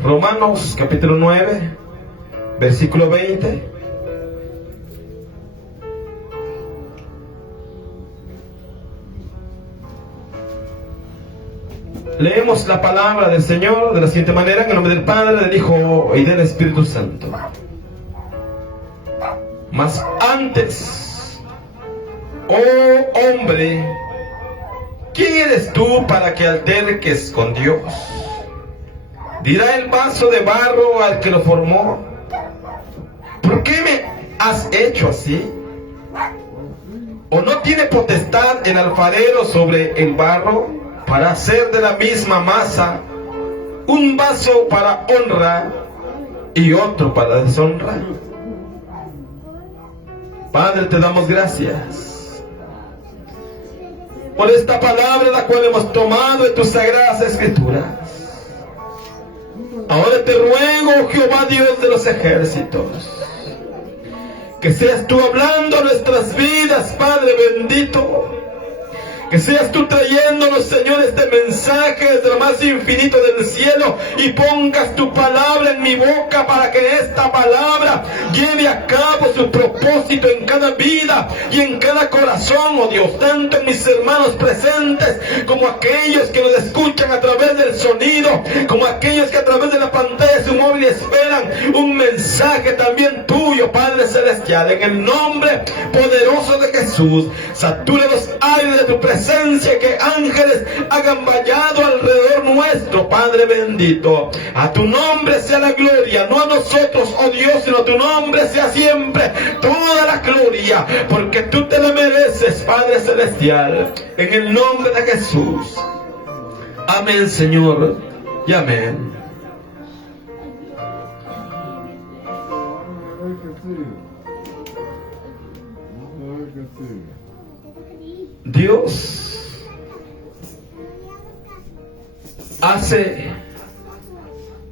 Romanos capítulo 9, versículo 20. Leemos la palabra del Señor de la siguiente manera: en el nombre del Padre, del Hijo y del Espíritu Santo. Mas antes, oh hombre, ¿quién eres tú para que alterques con Dios? Dirá el vaso de barro al que lo formó: ¿por qué me has hecho así? ¿O no tiene potestad el alfarero sobre el barro para hacer de la misma masa un vaso para honra y otro para deshonra? Padre, te damos gracias por esta palabra la cual hemos tomado de tus sagradas escrituras. Ahora te ruego, Jehová Dios de los ejércitos, que seas tú hablando nuestras vidas, Padre bendito. Que seas tú trayéndonos, Señor, este mensaje desde lo más infinito del cielo, y pongas tu palabra en mi boca para que esta palabra lleve a cabo su propósito en cada vida y en cada corazón, oh Dios, tanto en mis hermanos presentes como aquellos que nos escuchan a través del sonido, como aquellos que a través de la pantalla de su móvil esperan un mensaje también tuyo, Padre Celestial. En el nombre poderoso de Jesús, satura los aires de tu presencia, que ángeles hagan vallado alrededor nuestro, Padre bendito. A tu nombre sea la gloria, no a nosotros, oh Dios, sino a tu nombre sea siempre toda la gloria, porque tú te la mereces, Padre celestial. En el nombre de Jesús. Amén, Señor, y amén. Dios hace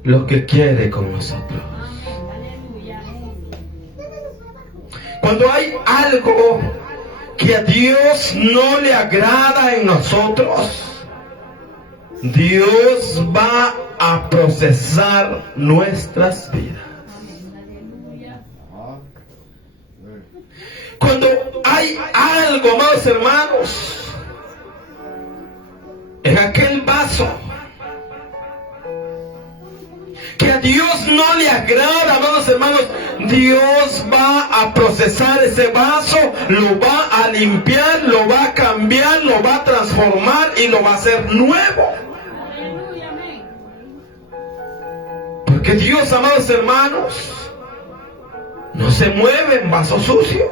lo que quiere con nosotros. Cuando hay algo que a Dios no le agrada en nosotros, Dios va a procesar nuestras vidas. Cuando hay algo, amados hermanos, en aquel vaso que a Dios no le agrada, amados hermanos, Dios va a procesar ese vaso, lo va a limpiar, lo va a cambiar, lo va a transformar y lo va a hacer nuevo. Porque Dios, amados hermanos, no se mueve en vasos sucios.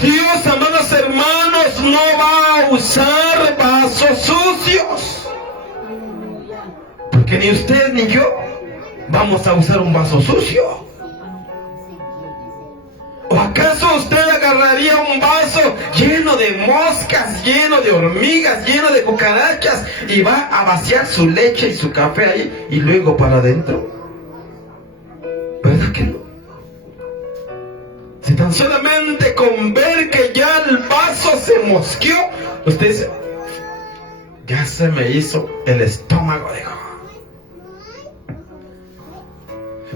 Dios, amados hermanos, no va a usar vasos sucios. Porque ni usted ni yo vamos a usar un vaso sucio. ¿O acaso usted agarraría un vaso lleno de moscas, lleno de hormigas, lleno de cucarachas, y va a vaciar su leche y su café ahí y luego para adentro? ¿Verdad que no? Si tan solamente con ver que ya el vaso se mosqueó, usted dice: ya se me hizo el estómago, dijo.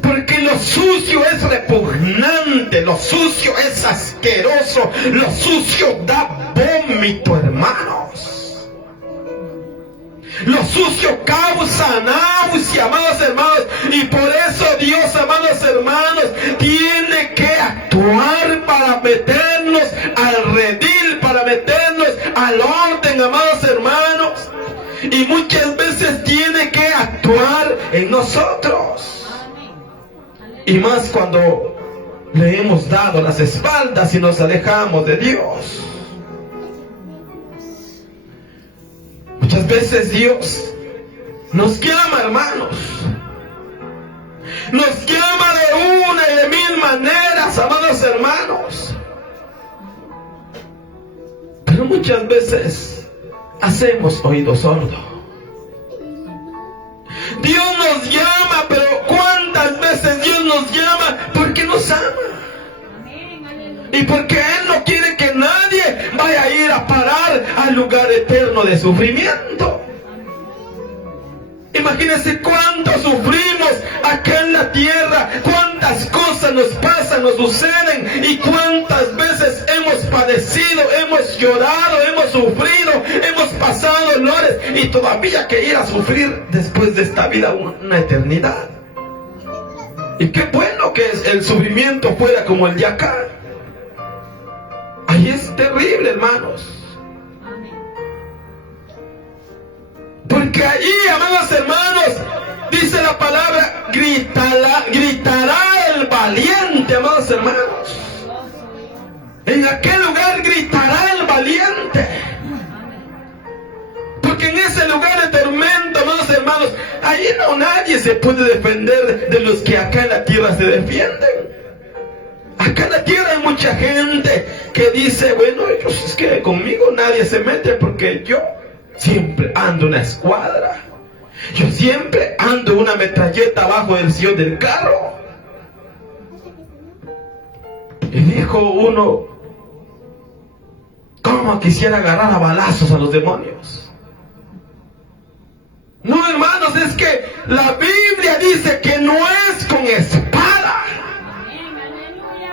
Porque lo sucio es repugnante, lo sucio es asqueroso, lo sucio da vómito, hermanos. Lo sucio causa náusea, amados hermanos, y por eso Dios, amados hermanos, tiene que actuar para meternos al redil, para meternos al orden, amados hermanos, y muchas veces tiene que actuar en nosotros. Y más cuando le hemos dado las espaldas y nos alejamos de Dios. Muchas veces Dios nos llama, hermanos. Nos llama de una y de mil maneras, amados hermanos. Pero muchas veces hacemos oído sordo. Dios nos llama, pero ¿cuántas veces Dios nos llama? Porque nos ama. Y porque Él no quiere que nadie vaya a ir a parar al lugar eterno de sufrimiento. Imagínense cuánto sufrimos acá en la tierra, cuántas cosas nos pasan, nos suceden, y cuántas veces hemos padecido, hemos llorado, hemos sufrido, hemos pasado dolores, y todavía que ir a sufrir después de esta vida una eternidad. Y qué bueno que el sufrimiento fuera como el de acá. Ahí es terrible, hermanos. Porque allí, amados hermanos, dice la palabra, gritará el valiente, amados hermanos. En aquel lugar gritará el valiente. Porque en ese lugar de tormento, amados hermanos, allí no nadie se puede defender de los que acá en la tierra se defienden. Acá en la tierra hay mucha gente que dice, bueno, ellos es que conmigo nadie se mete porque yo siempre ando una escuadra. Yo siempre ando una metralleta abajo del sillón del carro. Y dijo uno, ¿cómo quisiera agarrar a balazos a los demonios? No, hermanos, es que la Biblia dice que no es con espada,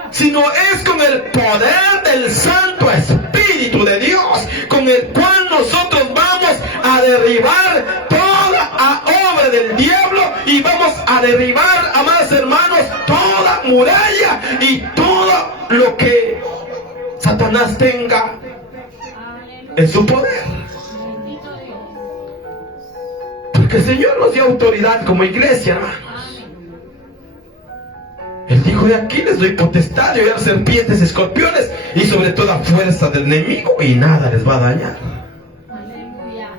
sino es con el poder del Santo Espíritu de Dios, con el cual nosotros vamos a derribar toda obra del diablo, y vamos a derribar, amados hermanos, toda muralla y todo lo que Satanás tenga en su poder. Porque el Señor nos dio autoridad como iglesia, hermanos. Él dijo, de aquí les doy potestad de hollar serpientes, escorpiones y sobre toda fuerza del enemigo, y nada les va a dañar. Aleluya.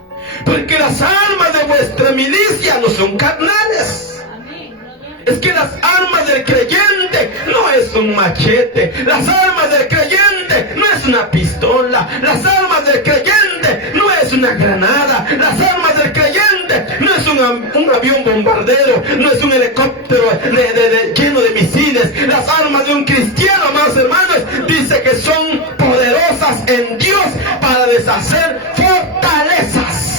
Porque las armas de vuestra milicia no son carnales. Es que las armas del creyente no es un machete. Las armas del creyente no es una pistola. Las armas del creyente no es una granada. Las armas del creyente no es un avión bombardero. No es un helicóptero lleno de misiles. Las armas de un cristiano, amados hermanos, dice que son poderosas en Dios para deshacer fortalezas.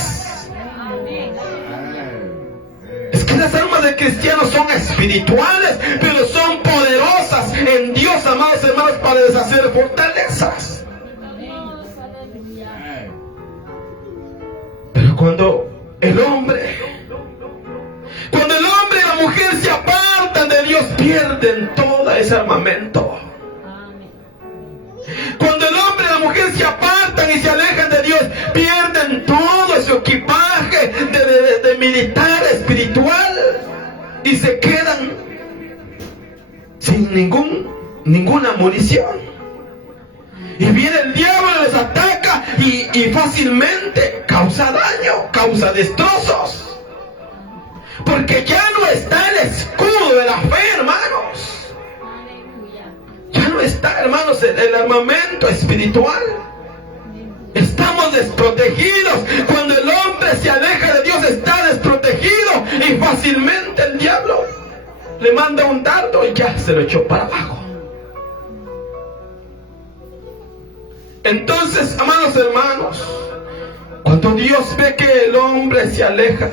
Las armas del cristiano son espirituales, pero son poderosas en Dios, amados hermanos, para deshacer fortalezas. Pero cuando el hombre y la mujer se apartan de Dios, pierden todo ese armamento. Cuando el hombre y la mujer se apartan y se alejan de Dios, pierden todo su equipaje de militar espiritual, y se quedan sin ninguna munición. Y viene el diablo y les ataca, y fácilmente causa daño, causa destrozos. Porque ya no está el escudo de la fe, hermanos. Ya no está, hermanos, el armamento espiritual. Estamos desprotegidos. Cuando el hombre se aleja de Dios, está desprotegido, y fácilmente el diablo le manda un dardo y ya se lo echó para abajo. Entonces, amados hermanos, cuando Dios ve que el hombre se aleja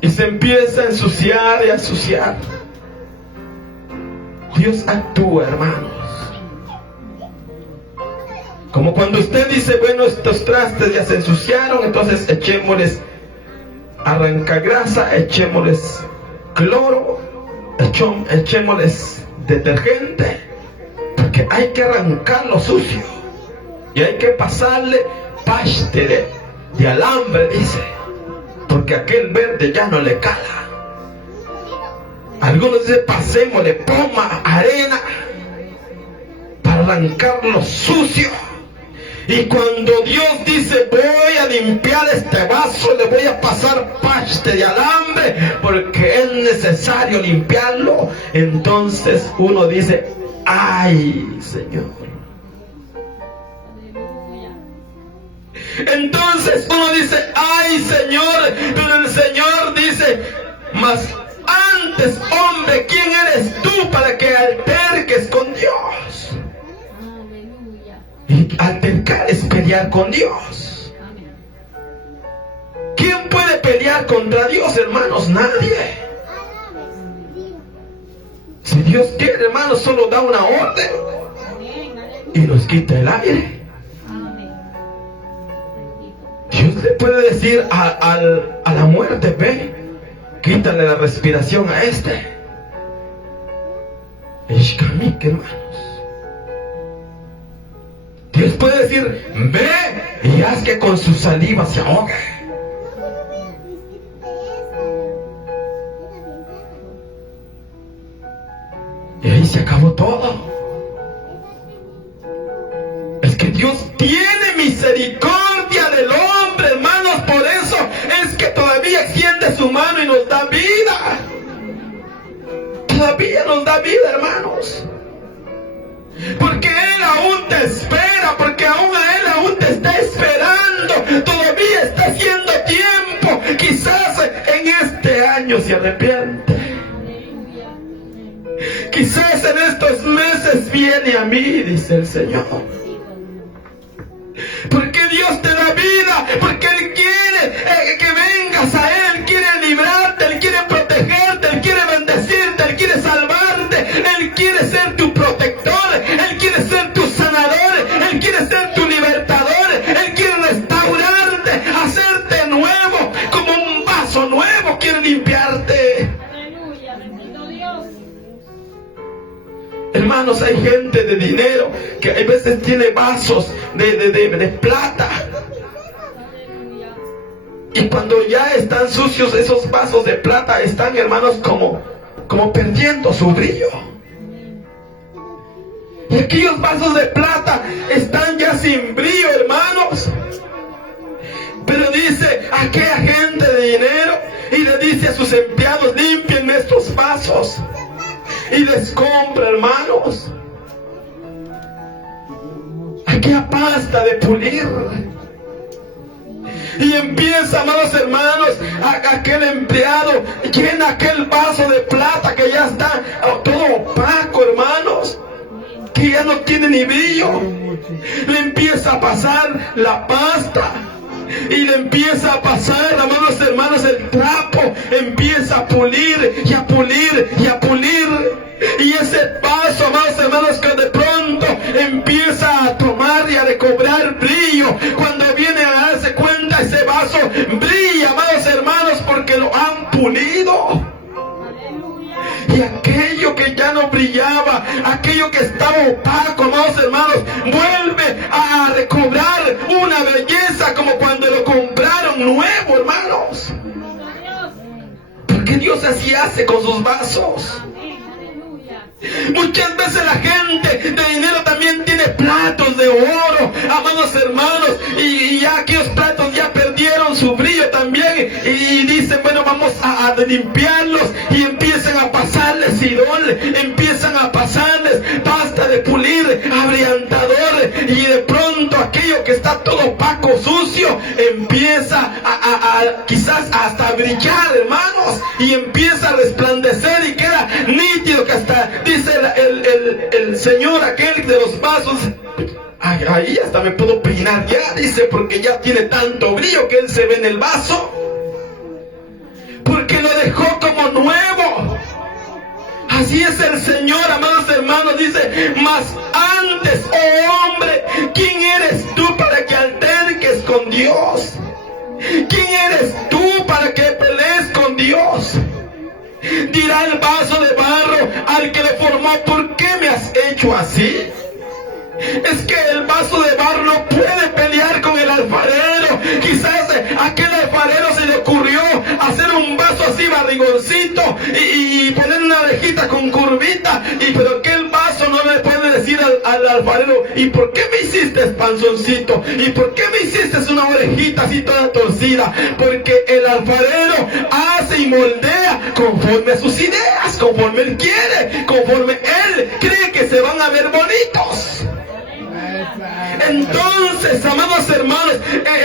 y se empieza a ensuciar y a ensuciar, Dios actúa, hermanos. Como cuando usted dice, bueno, estos trastes ya se ensuciaron, entonces echémosles arrancagrasa, echémosles cloro, echémosles detergente, porque hay que arrancar lo sucio, y hay que pasarle paste de alambre, dice, porque aquel verde ya no le cala. Algunos dicen, pasémosle poma, arena, para arrancar lo sucio. Y cuando Dios dice, voy a limpiar este vaso, le voy a pasar paste de alambre, porque es necesario limpiarlo, entonces uno dice, ay, Señor. Entonces uno dice, ay, Señor, pero el Señor dice, mas antes, hombre, ¿quién eres tú para que alterques con Dios? Y alterques pecar es pelear con Dios. ¿Quién puede pelear contra Dios, hermanos? Nadie. Si Dios quiere, hermanos, solo da una orden y nos quita el aire. Dios le puede decir a la muerte: ve, quítale la respiración a este. Hermanos, Dios puede decir: ve y haz que con su saliva se ahogue. Y ahí se acabó todo. Es que Dios tiene misericordia del hombre, hermanos. Por eso es que todavía extiende su mano y nos da vida. Todavía nos da vida, hermanos. Porque Él aún te espera, porque aún a Él aún te está esperando. Todavía está haciendo tiempo. Quizás en este año se arrepiente. Quizás en estos meses viene a mí, dice el Señor. Porque Dios te da vida, porque Él quiere que vengas a Él. Él quiere librarte, Él quiere protegerte, Él quiere bendecirte, Él quiere salvarte, Él quiere ser tu protector, Él quiere ser tu sanador, Él quiere ser tu libertador, Él quiere restaurarte, hacerte nuevo, como un vaso nuevo, quiere limpiarte. Hermanos, hay gente de dinero que a veces tiene vasos de plata. Y cuando ya están sucios esos vasos de plata, están, hermanos, como perdiendo su brillo. Y aquellos vasos de plata están ya sin brillo, hermanos. Pero dice aquella gente de dinero y le dice a sus empleados: límpienme estos vasos. Y les compra, hermanos, aquella pasta de pulir. Y empieza, amados hermanos, aquel empleado llena aquel vaso de plata que ya está todo opaco, hermanos, que ya no tiene ni brillo. Le empieza a pasar la pasta y le empieza a pasar, amados hermanos, el trapo. Empieza a pulir y a pulir y a pulir. Y ese vaso, amados hermanos, que de pronto empieza a tomar y a recobrar brillo. Cuando viene a darse cuenta, ese vaso brilla, amados hermanos, porque lo han pulido. Y aquello que ya no brillaba, aquello que estaba opaco, amados hermanos, vuelve a recobrar una belleza como cuando lo compraron nuevo, hermanos. Porque Dios así hace con sus vasos. Muchas veces la gente de dinero también tiene platos de oro, amados hermanos, y ya aquellos platos ya perdieron su brillo también, y dicen: bueno, vamos a limpiarlos, y empiezan a pasarles sidol, empiezan a pasarles pasta de pulir, abrillantador, y de pronto aquello que está todo opaco, sucio, empieza quizás hasta brillar, hermanos, y empieza a resplandecer y queda nítido, que hasta dice el señor aquel de los vasos: ahí hasta me puedo peinar ya, dice, porque ya tiene tanto brillo que él se ve en el vaso, porque lo dejó como nuevo. Así es el Señor, amados hermanos. Dice: mas antes, oh hombre, ¿quién eres tú para que alterques con Dios? ¿Quién eres tú para que pelees con Dios? Dirá el vaso de barro al que le formó: ¿por qué me has hecho así? Es que el vaso de barro no puede pelear con el alfarero. Quizás aquel alfarero se le ocurrió hacer un vaso así barrigoncito y poner una orejita con curvita, pero aquel vaso no le puede decir al alfarero: ¿y por qué me hiciste panzoncito? ¿Y por qué me hiciste una orejita así toda torcida? Porque el alfarero hace y moldea conforme a sus ideas, conforme él quiere, conforme él cree que se van a ver bonitos. Entonces, amados hermanos,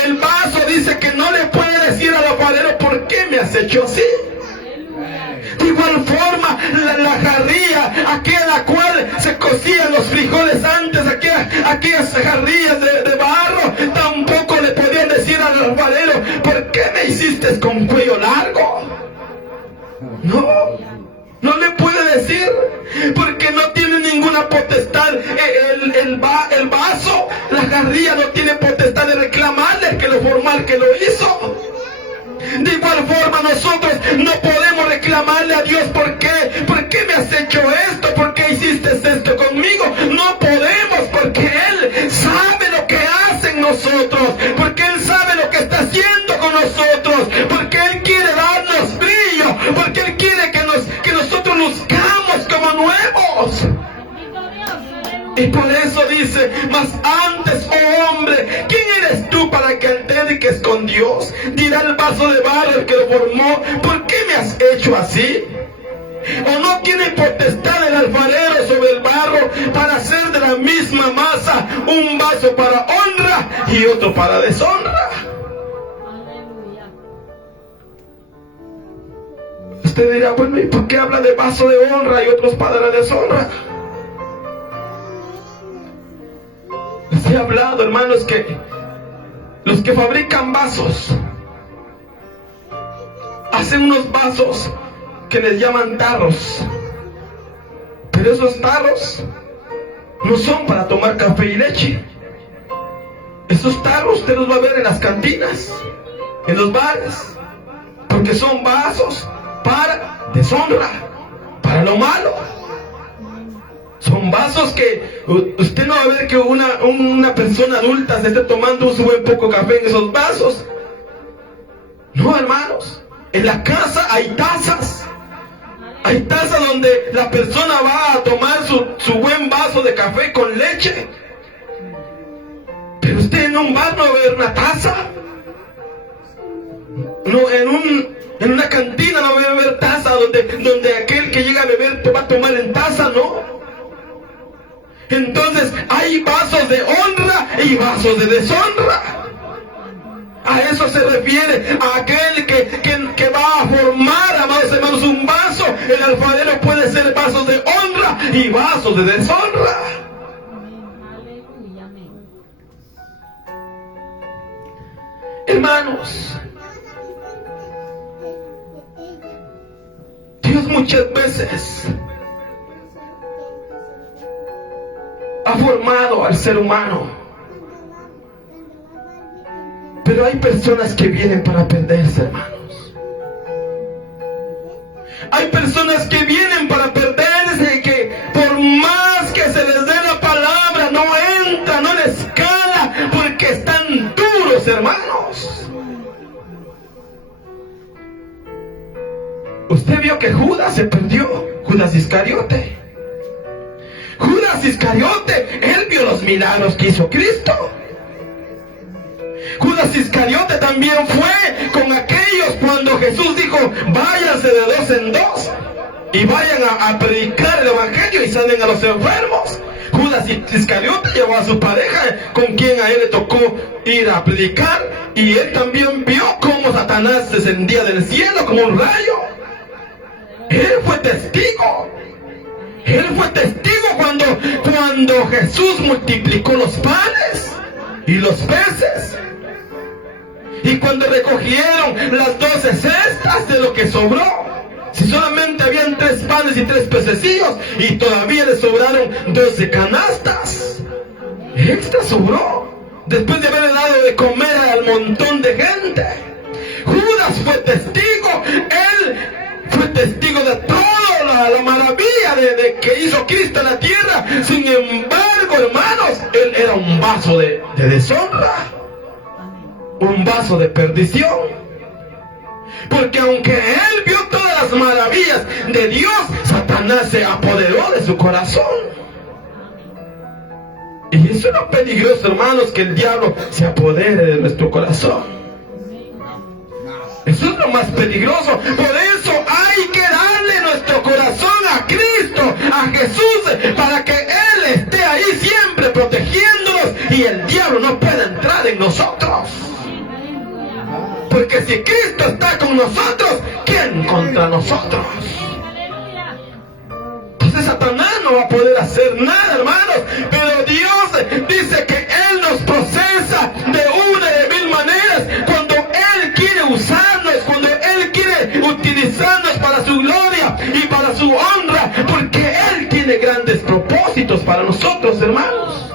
el vaso dice que no le puede decir al alfarero: ¿por qué me has hecho así? De igual forma, la jarría, aquella la cual se cocían los frijoles antes, aquella aquellas jarrillas de barro, tampoco le podían decir al alfarero: ¿por qué me hiciste con cuello largo? No le puede decir, porque no tiene ninguna potestad. El vaso, la jarrilla, no tiene potestad de reclamarle que lo formal que lo hizo. De igual forma, nosotros no podemos reclamarle a Dios: ¿por qué me has hecho esto? ¿Por qué hiciste esto conmigo? No podemos, porque Él sabe lo que hace en nosotros, porque Él sabe lo que está haciendo con nosotros, porque Él quiere darnos brillo, porque Él quiere que nosotros luzcamos como nuevos. Y por eso dice: mas antes, oh hombre, ¿quién eres tú para que alterques con Dios? Dirá el vaso de barro, el que lo formó: ¿por qué me has hecho así? ¿O no tiene potestad el alfarero sobre el barro para hacer de la misma masa un vaso para honra y otro para deshonra? Usted dirá: bueno, ¿y por qué habla de vaso de honra y otros para la deshonra? Les he hablado, hermanos, que los que fabrican vasos hacen unos vasos que les llaman tarros, pero esos tarros no son para tomar café y leche. Esos tarros usted los va a ver en las cantinas, en los bares, porque son vasos para deshonra, para lo malo. Son vasos que usted no va a ver que una persona adulta se esté tomando un buen poco café en esos vasos. No, hermanos. En la casa hay tazas. Hay tazas donde la persona va a tomar su buen vaso de café con leche. Pero usted en un bar no va a ver una taza. No, en una cantina no va a ver taza donde aquel que llega a beber te va a tomar en taza, ¿no? Entonces hay vasos de honra y vasos de deshonra. A eso se refiere a aquel que va a formar, amados hermanos, un vaso. El alfarero puede ser vasos de honra y vasos de deshonra. Hermanos, Dios muchas veces ha formado al ser humano, pero hay personas que vienen para perderse, hermanos. Hay personas que vienen para perderse, que por más que se les dé la palabra, no entra, no les cala, porque están duros, hermanos. Usted vio que Judas se perdió, Judas Iscariote. Judas Iscariote, él vio los milagros que hizo Cristo. Judas Iscariote también fue con aquellos cuando Jesús dijo: váyanse de dos en dos y vayan a predicar el evangelio y sanen a los enfermos. Judas Iscariote llevó a su pareja, con quien a él le tocó ir a predicar, y él también vio cómo Satanás descendía del cielo como un rayo. Él fue testigo. Él fue testigo cuando Jesús multiplicó los panes y los peces. Y cuando recogieron las 12 cestas de lo que sobró. Si solamente habían 3 panes y 3 pececillos, y todavía le sobraron 12 canastas. Extra sobró. Después de haberle dado de comer al montón de gente. Judas fue testigo. Él fue testigo de toda la maravilla de que hizo Cristo en la tierra. Sin embargo, hermanos, él era un vaso de deshonra, un vaso de perdición. Porque aunque él vio todas las maravillas de Dios, Satanás se apoderó de su corazón. Y eso es lo peligroso, hermanos, que el diablo se apodere de nuestro corazón. Eso es lo más peligroso. Por eso hay que darle nuestro corazón a Cristo, a Jesús, para que Él esté ahí siempre protegiéndonos y el diablo no pueda entrar en nosotros. Porque si Cristo está con nosotros, ¿quién contra nosotros? Entonces Satanás no va a poder hacer nada, hermanos. Pero Dios dice que Él nos procesa de una y de mil maneras. Cuando Él quiere usarnos, cuando Él quiere utilizarnos para su gloria y para su honra, porque Él tiene grandes propósitos para nosotros, hermanos.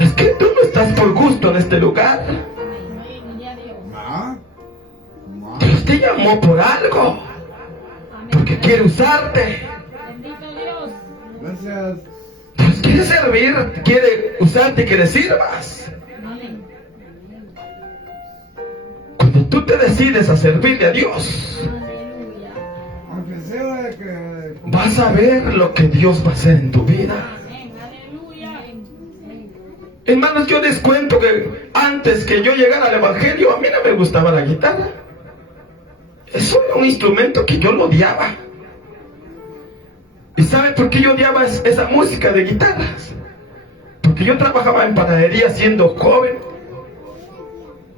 Es que tú no estás por gusto en este lugar. Dios te llamó por algo, porque quiere usarte. Dios quiere servir, quiere usarte, quiere sirvas. Cuando tú te decides a servirle a Dios, vas a ver lo que Dios va a hacer en tu vida. Hermanos, yo les cuento que antes que yo llegara al Evangelio, a mí no me gustaba la guitarra. Eso era un instrumento que yo lo odiaba. ¿Y sabe por qué yo odiaba esa música de guitarras? Porque yo trabajaba en panadería siendo joven,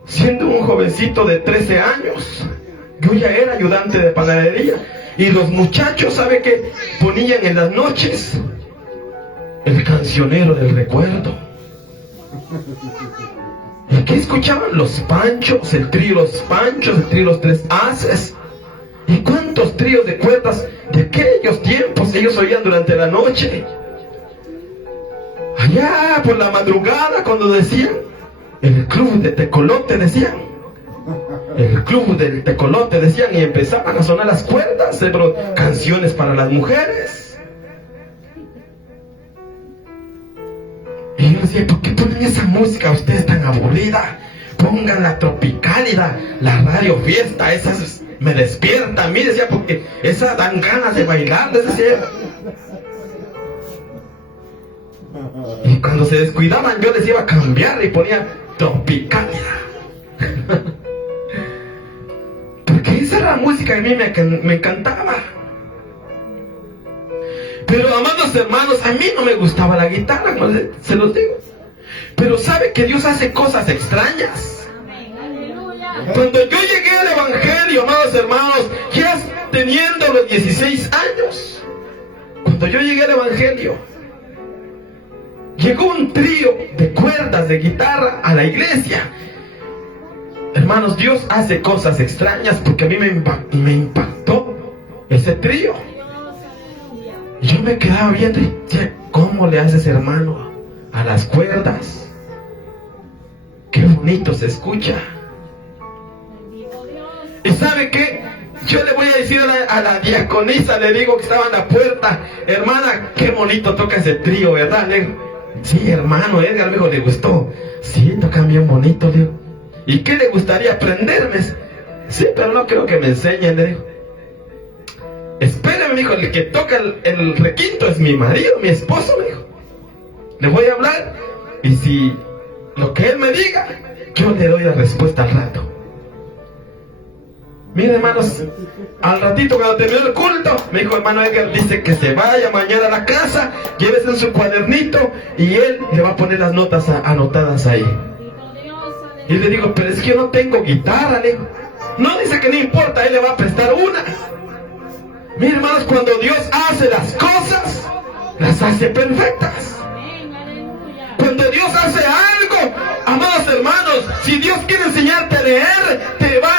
siendo un jovencito de 13 años. Yo ya era ayudante de panadería. Y los muchachos, ¿sabe qué? Ponían en las noches el cancionero del recuerdo. Y aquí escuchaban los Panchos, el trío Los Panchos, el trío Los Tres Haces. ¿Y cuántos tríos de cuerdas de aquellos tiempos ellos oían durante la noche? Allá por la madrugada, cuando decían el club de Tecolote, decían el club del Tecolote, decían, y empezaban a sonar las cuerdas, pero canciones para las mujeres. Y yo decía, ¿por qué ponen esa música ustedes tan aburrida? Pongan la Tropicálida, la Radio Fiesta, esas me despierta a mí, decía, porque esas dan ganas de bailar, les decía. Y cuando se descuidaban, yo les iba a cambiar y ponía Tropicálida. Porque esa era la música que a mí me encantaba. Pero, amados hermanos, a mí no me gustaba la guitarra, como se los digo. Pero sabe que Dios hace cosas extrañas. Cuando yo llegué al Evangelio, amados hermanos, ya teniendo los 16 años, cuando yo llegué al Evangelio, llegó un trío de cuerdas de guitarra a la iglesia. Hermanos, Dios hace cosas extrañas, porque a mí me impactó ese trío. Yo me quedaba viendo y decía, ¿cómo le haces, hermano, a las cuerdas? Qué bonito se escucha. ¿Y sabe qué? Yo le voy a decir a la diaconisa, le digo que estaba en la puerta, hermana, qué bonito toca ese trío, ¿verdad? Le digo, sí, hermano, Edgar, me dijo, ¿le gustó? Sí, tocan bien bonito, le digo. ¿Y qué le gustaría aprenderme? Sí, pero no creo que me enseñen, le digo. Espéreme, me dijo, el que toca el requinto es mi marido, mi esposo, me dijo. Le voy a hablar y si lo que él me diga, yo le doy la respuesta al rato. Miren, hermanos, al ratito cuando terminó el culto, me dijo, hermano Edgar, dice que se vaya mañana a la casa, llévese en su cuadernito y él le va a poner las notas anotadas ahí. Y le digo, pero es que yo no tengo guitarra, le digo. No, dice que no importa, él le va a prestar una. Miren, hermanos, cuando Dios hace las cosas, las hace perfectas. Cuando Dios hace algo, amados hermanos, si Dios quiere enseñarte a leer,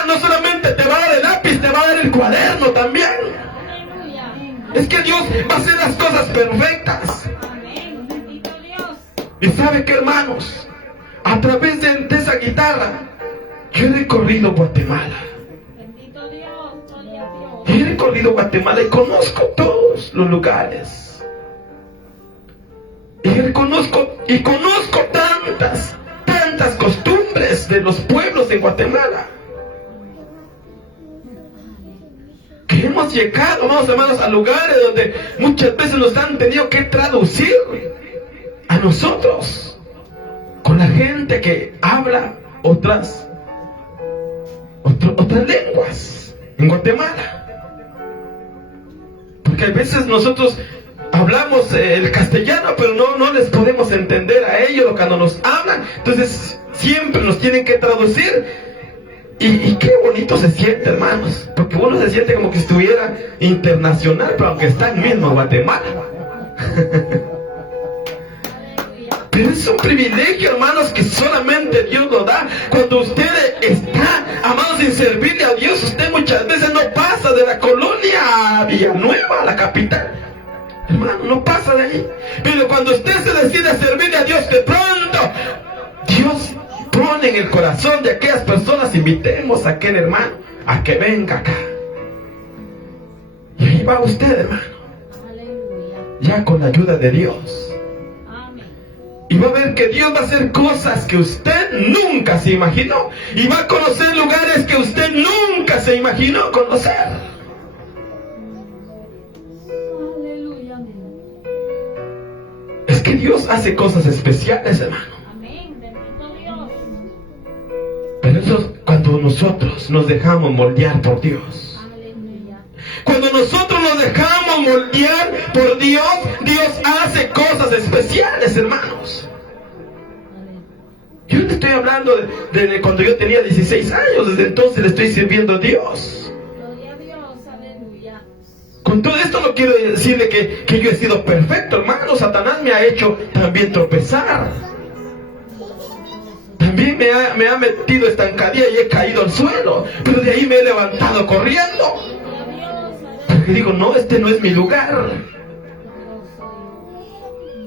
no solamente te va a dar el lápiz, te va a dar el cuaderno también. Es que Dios va a hacer las cosas perfectas. Y sabe qué, hermanos, a través de esa guitarra, yo he recorrido Guatemala. He recorrido Guatemala y conozco todos los lugares. Y conozco tantas costumbres de los pueblos en Guatemala. Que hemos llegado, vamos, hermanos, a lugares donde muchas veces nos han tenido que traducir a nosotros con la gente que habla otras lenguas en Guatemala. Porque a veces nosotros hablamos el castellano, pero no les podemos entender a ellos lo que nos hablan. Entonces siempre nos tienen que traducir. Y qué bonito bonito se siente, hermanos, porque uno se siente como que estuviera internacional, pero aunque está en mismo Guatemala. Pero es un privilegio, hermanos, que solamente Dios lo da. Cuando usted está, amados, sin servirle a Dios, usted muchas veces no pasa de la colonia a Villanueva, a la capital. Hermano, no pasa de ahí. Pero cuando usted se decide a servirle a Dios, de pronto Dios pone en el corazón de aquellas personas: invitemos a aquel hermano a que venga acá. Y ahí va usted, hermano, ya con la ayuda de Dios. Y va a ver que Dios va a hacer cosas que usted nunca se imaginó. Y va a conocer lugares que usted nunca se imaginó conocer. Es que Dios hace cosas especiales, hermano. Pero eso es cuando nosotros nos dejamos moldear por Dios. Cuando nosotros nos dejamos moldear por Dios, Dios hace cosas especiales, hermanos. Yo le estoy hablando de cuando yo tenía 16 años. Desde entonces le estoy sirviendo a Dios. Con todo esto no quiero decirle que yo he sido perfecto, hermano. Satanás me ha hecho también tropezar. También me ha metido estancadilla y he caído al suelo. Pero de ahí me he levantado corriendo. Porque digo, no, este no es mi lugar.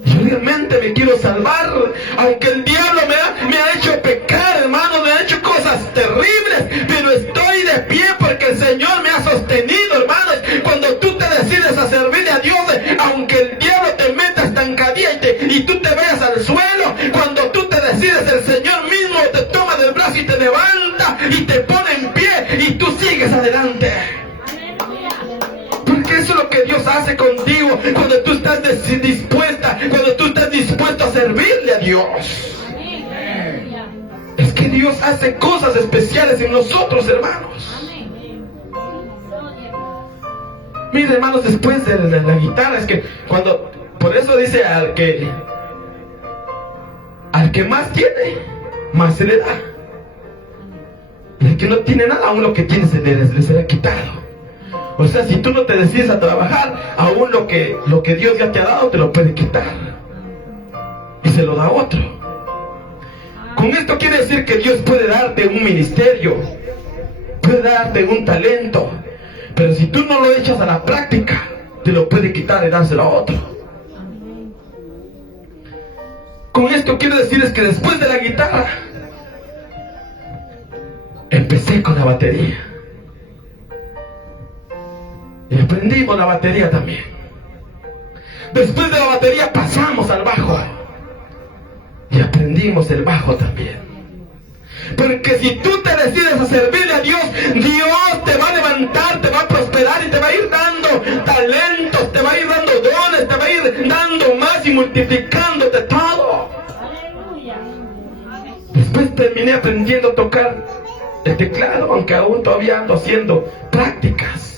Yo realmente me quiero salvar. Aunque el diablo me ha hecho pecar, hermano, me ha hecho cosas terribles, pero estoy de pie porque el Señor me ha sostenido, hermanos. Cuando tú te decides a servirle a Dios, aunque el diablo te meta estancadilla y tú te veas al suelo, cuando tú te decides, el Señor mismo te toma del brazo y te levanta y te pone en pie y tú sigues adelante. Porque eso es lo que Dios hace contigo cuando tú estás dispuesta, cuando tú estás dispuesto a servirle a Dios. Es que Dios hace cosas especiales en nosotros, hermanos. Mis hermanos, después de la guitarra, es que cuando, por eso dice al que más tiene, más se le da. Y al que no tiene nada, aún lo que tiene le será quitado. O sea, si tú no te decides a trabajar, aún lo que Dios ya te ha dado, te lo puede quitar. Y se lo da a otro. Con esto quiere decir que Dios puede darte un ministerio, puede darte un talento, pero si tú no lo echas a la práctica, te lo puede quitar y dárselo a otro. Con esto quiero decirles que después de la guitarra, empecé con la batería. Y aprendimos la batería también. Después de la batería pasamos al bajo. Y aprendimos el bajo también. Porque si tú te decides a servirle a Dios, Dios te va a levantar, te va a prosperar y te va a ir dando talentos, te va a ir dando dones, te va a ir dando más y multiplicándote todo. Después terminé aprendiendo a tocar el teclado, aunque aún todavía ando haciendo prácticas.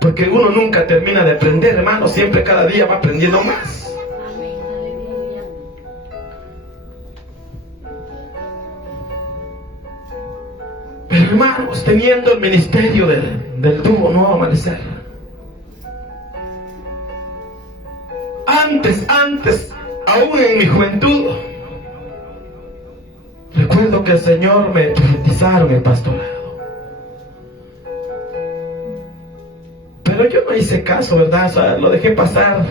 Porque uno nunca termina de aprender, hermano. Siempre cada día va aprendiendo más. Pero hermanos, teniendo el ministerio del dúo Nuevo Amanecer, antes, aún en mi juventud, recuerdo que el Señor me profetizaron el pastorado. Pero yo no hice caso, ¿verdad? O sea, lo dejé pasar.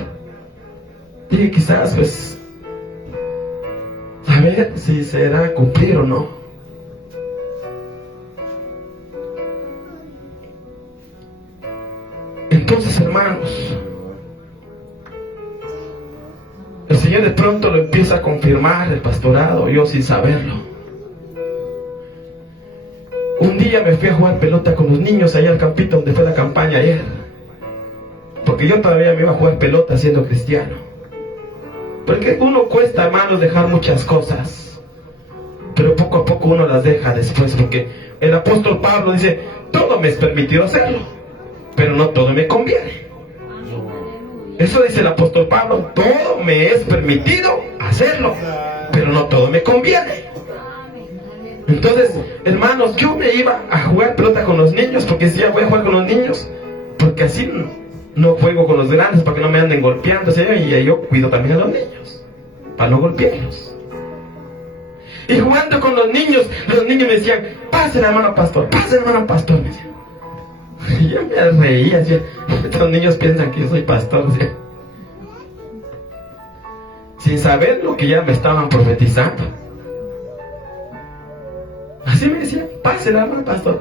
Dije, quizás, pues, a ver si será cumplir o no. Entonces, hermanos, el Señor de pronto lo empieza a confirmar el pastorado, yo sin saberlo. Un día me fui a jugar pelota con los niños allá al campito donde fue la campaña ayer. Porque yo todavía me iba a jugar pelota siendo cristiano. Porque uno cuesta, hermanos, dejar muchas cosas. Pero poco a poco uno las deja después. Porque el apóstol Pablo dice, todo me es permitido hacerlo, pero no todo me conviene. Eso dice el apóstol Pablo, todo me es permitido hacerlo, pero no todo me conviene. Entonces, hermanos, yo me iba a jugar pelota con los niños, porque decía, voy a jugar con los niños, porque así no juego con los grandes, para que no me anden golpeando, ¿sí? Y yo cuido también a los niños, para no golpearlos. Y jugando con los niños me decían, pase la mano pastor, me decían. Y yo me reía, ¿sí? Estos niños piensan que yo soy pastor, ¿sí? Sin saber lo que ya me estaban profetizando. Así me decían, pase la mano pastor.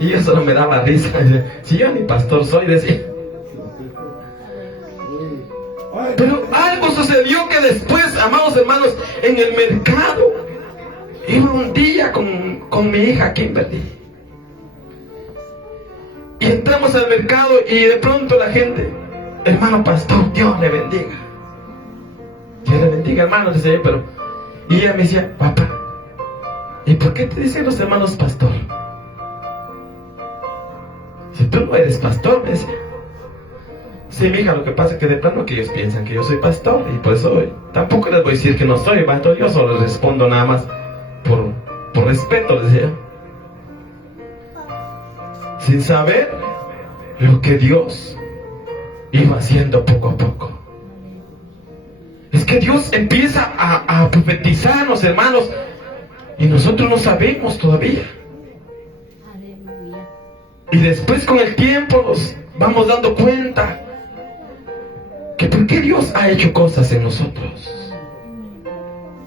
Y yo solo me daba risa. Si yo ni pastor soy, decía. Pero algo sucedió que después, amados hermanos, en el mercado, iba un día con mi hija Kimberly. Y entramos al mercado y de pronto la gente, hermano pastor, Dios le bendiga. Dios le bendiga, hermano, decía yo, pero... Y ella me decía, papá, ¿y por qué te dicen los hermanos pastor? Si tú no eres pastor, me decía. Sí, mija, lo que pasa es que de plano que ellos piensan que yo soy pastor, y por eso tampoco les voy a decir que no soy pastor, yo solo les respondo nada más por respeto, decía. Sin saber lo que Dios iba haciendo poco a poco. Es que Dios empieza a profetizarnos, hermanos, y nosotros no sabemos todavía. Y después con el tiempo nos vamos dando cuenta que por qué Dios ha hecho cosas en nosotros.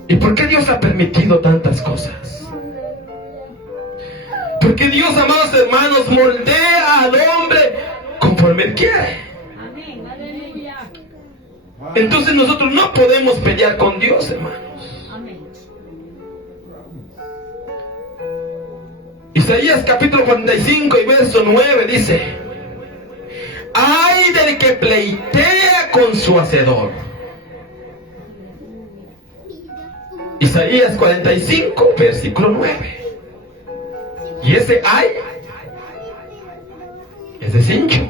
Y por qué Dios ha permitido tantas cosas. Porque Dios, amados hermanos, moldea al hombre conforme Él quiere. Entonces nosotros no podemos pelear con Dios, hermanos. Isaías capítulo 45 y verso 9 dice: ay del que pleitea con su hacedor. Isaías 45 versículo 9. Y ese ay es de cincho.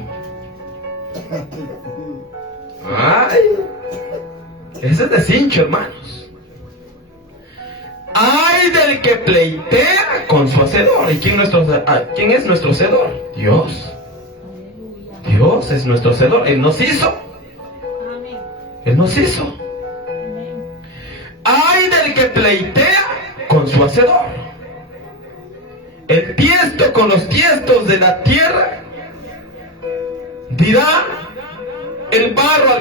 Ay, ese es de cincho, hermanos. Ay del que pleitea con su hacedor. ¿Y quién es nuestro hacedor? Dios. Dios es nuestro hacedor. Él nos hizo. Él nos hizo. Ay del que pleitea con su hacedor. El tiesto con los tiestos de la tierra dirá el barro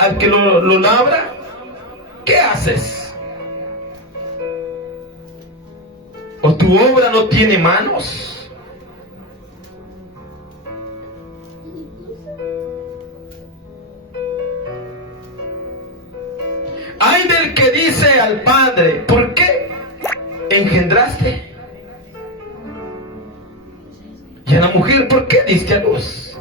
al que lo labra: ¿qué haces? ¿O tu obra no tiene manos? Ay del que dice al padre: ¿por qué engendraste? Y a la mujer: ¿por qué diste a luz?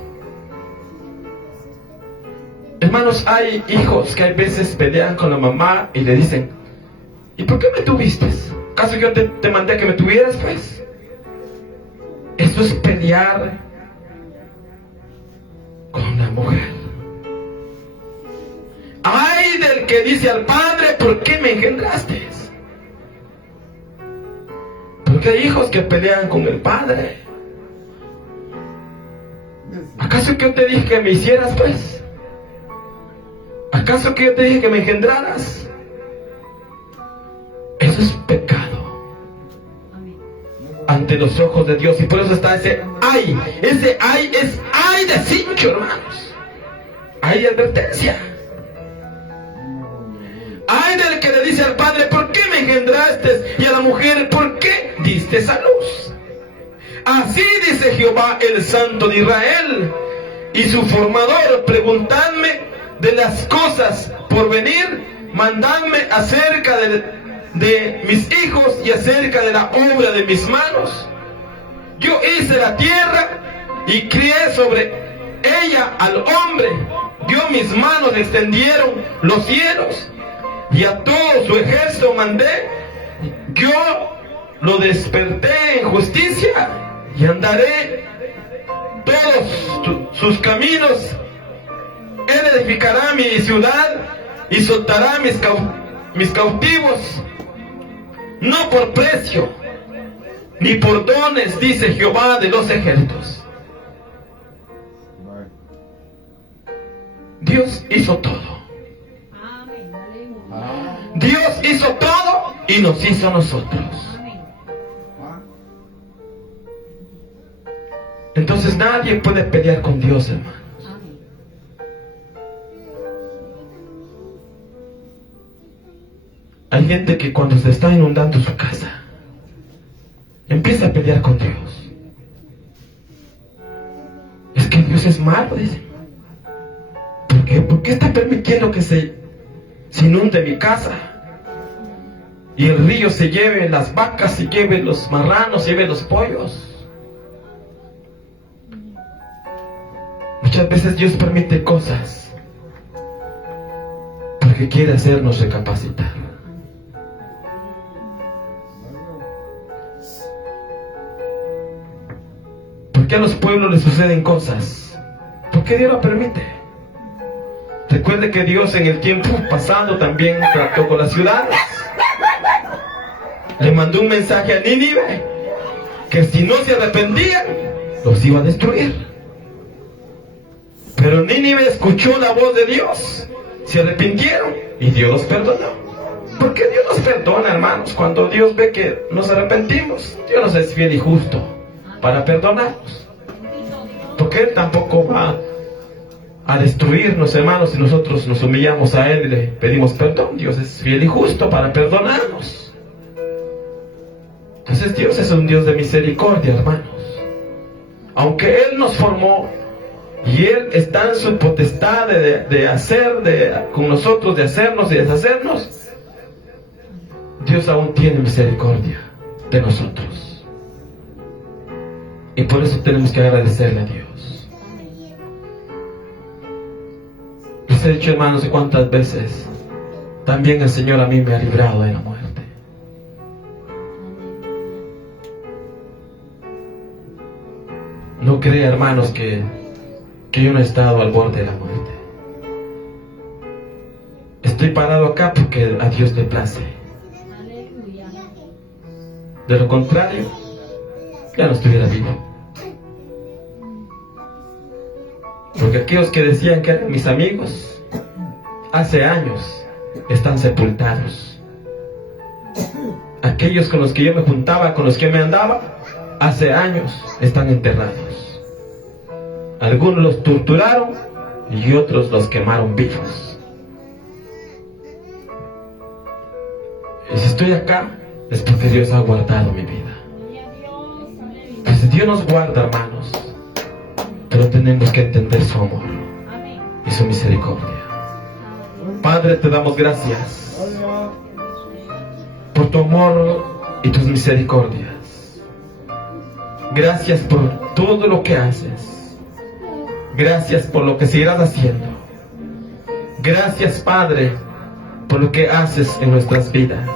Hermanos, hay hijos que a veces pelean con la mamá y le dicen: ¿y por qué me tuviste? ¿Acaso yo te mandé a que me tuvieras, pues? Eso es pelear con la mujer. Ay del que dice al padre: ¿por qué me engendraste? Porque hay hijos que pelean con el padre. ¿Acaso que yo te dije que me hicieras, pues? ¿Acaso que yo te dije que me engendraras? Eso es pecado ante los ojos de Dios. Y por eso está ese ay. Ese ay es ay de cincho, hermanos. Ay de advertencia. Ay del que le dice al padre: ¿por qué me engendraste? Y a la mujer: ¿por qué diste a luz? Así dice Jehová, el Santo de Israel y su formador: preguntadme de las cosas por venir, mandadme acerca de mis hijos y acerca de la obra de mis manos. Yo hice la tierra y crié sobre ella al hombre. Yo mis manos extendieron los cielos y a todo su ejército mandé. Yo lo desperté en justicia y andaré todos sus caminos. Él edificará mi ciudad y soltará mis cautivos. no por precio, ni por dones, dice Jehová de los ejércitos. Dios hizo todo. Dios hizo todo y nos hizo a nosotros. Entonces nadie puede pelear con Dios, hermanos. Hay gente que cuando se está inundando su casa, empieza a pelear con Dios. Es que Dios es malo, dicen. ¿Por qué? ¿Por qué está permitiendo que se inunde mi casa? Y el río se lleve las vacas, se lleve los marranos, se lleve los pollos. Muchas veces Dios permite cosas porque quiere hacernos recapacitar. ¿Por qué a los pueblos les suceden cosas? ¿Por qué Dios lo permite? Recuerde que Dios en el tiempo pasado también trató con las ciudades. Le mandó un mensaje a Nínive que si no se arrepentían, los iba a destruir. Pero Nínive escuchó la voz de Dios, se arrepintieron y Dios los perdonó. ¿Por qué Dios nos perdona, hermanos? Cuando Dios ve que nos arrepentimos, Dios nos es fiel y justo para perdonarnos. Porque Él tampoco va a destruirnos, hermanos, si nosotros nos humillamos a Él y le pedimos perdón. Dios es fiel y justo para perdonarnos. Entonces Dios es un Dios de misericordia, hermanos. Aunque Él nos formó y Él está en su potestad de hacer con nosotros, de hacernos y deshacernos, Dios aún tiene misericordia de nosotros. Y por eso tenemos que agradecerle a Dios. Les he dicho, hermanos, de cuántas veces también el Señor a mí me ha librado de la muerte. No crea, hermanos, que yo no he estado al borde de la muerte. Estoy parado acá porque a Dios le place. De lo contrario, ya no estuviera vivo. Porque aquellos que decían que eran mis amigos, hace años están sepultados. Aquellos con los que yo me juntaba, con los que me andaba, hace años están enterrados. Algunos los torturaron y otros los quemaron vivos. Y si estoy acá, es porque Dios ha guardado mi vida. Pues Dios nos guarda, hermanos, pero tenemos que entender su amor y su misericordia. Padre, te damos gracias por tu amor y tus misericordias. Gracias por todo lo que haces. Gracias por lo que seguirás haciendo. Gracias, Padre, por lo que haces en nuestras vidas.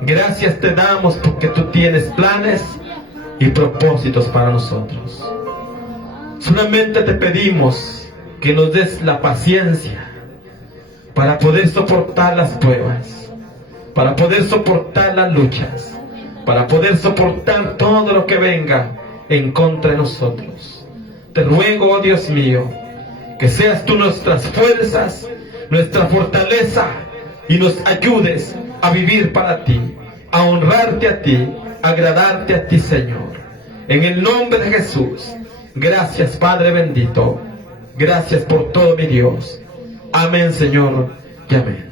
Gracias te damos porque tú tienes planes y propósitos para nosotros. Solamente te pedimos que nos des la paciencia para poder soportar las pruebas, para poder soportar las luchas, para poder soportar todo lo que venga en contra de nosotros. Te ruego, oh Dios mío, que seas tú nuestras fuerzas, nuestra fortaleza, y nos ayudes a vivir para ti, a honrarte a ti, a agradarte a ti, Señor. En el nombre de Jesús, gracias, Padre bendito. Gracias por todo, mi Dios. Amén, Señor, y amén.